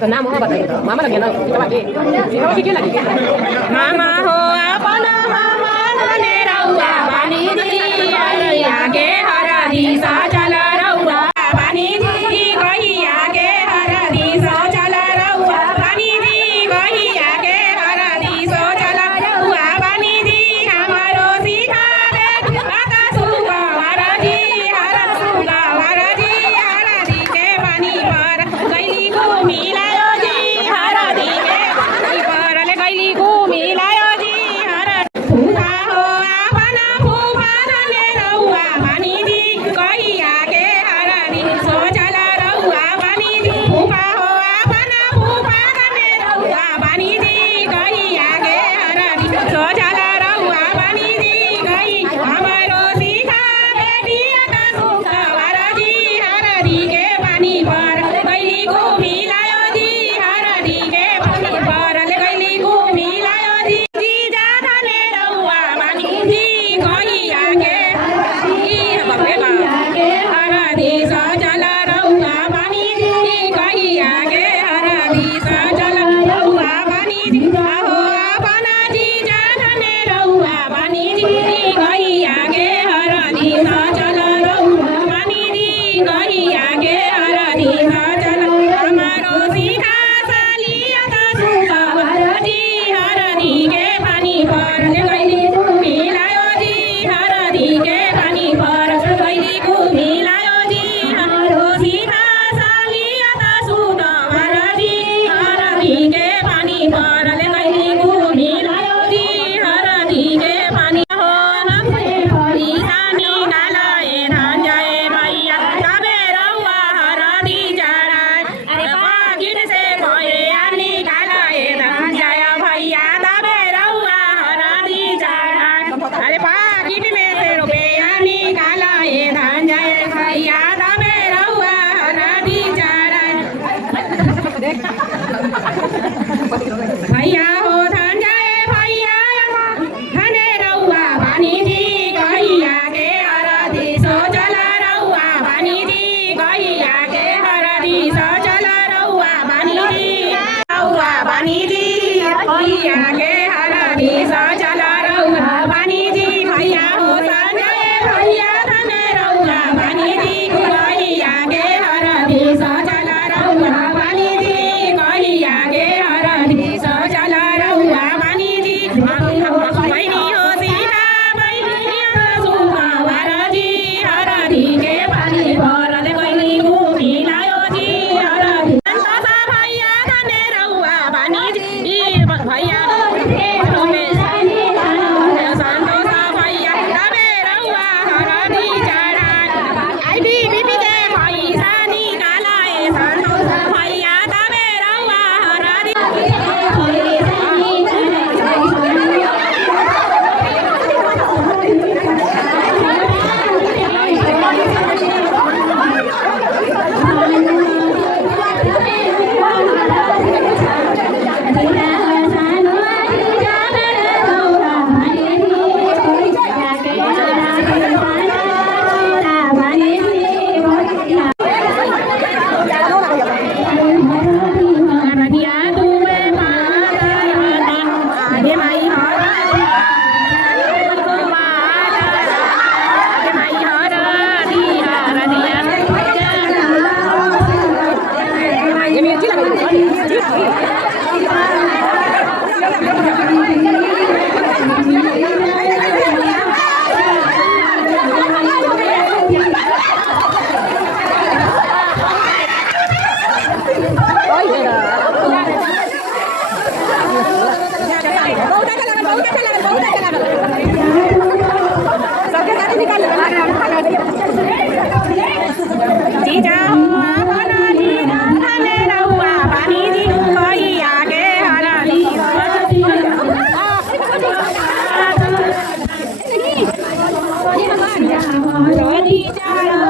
तो नाम हो बताइए तो मामा लगे ना के लगे मामा हो अपना मामा ने रउआ पानी दी आगे हरा दी सा चला रउआ पानी दी कही आगे हरा दी सा चला रउआ पानी दी कही आगे हरा दी सो चला रउआ पानी दी हमारो सीधा आता सुगा हरा दी के पानी पर गईली घूमी भैया हो धान जाए भैया धने रउआ पानी दी गैया के हरदी सो चला रउआ पानी दी गैया के हरदी सो चला रउआ पानी दी गैया के हरदी सो चला रउआ पानी दी भैया हो धान जाए भैया धने रउआ पानी दी गैया के हरदी सो चला रउआ पानी दी गैया के हरदी सो चला रउआ पानी दी बहिनी हो सीता बहिनी सुगा हरदी हरदी के पानी भरले गइली घुमी लायो जी हरदी संतोषा भैया धने रउआ पानी दी भैया संतोषा भैया तबे रउआ हरदी चढ़ा आईबी बीबी के पैसा निकालाए संतोषा भैया तबे रउआ हरदी ચાલો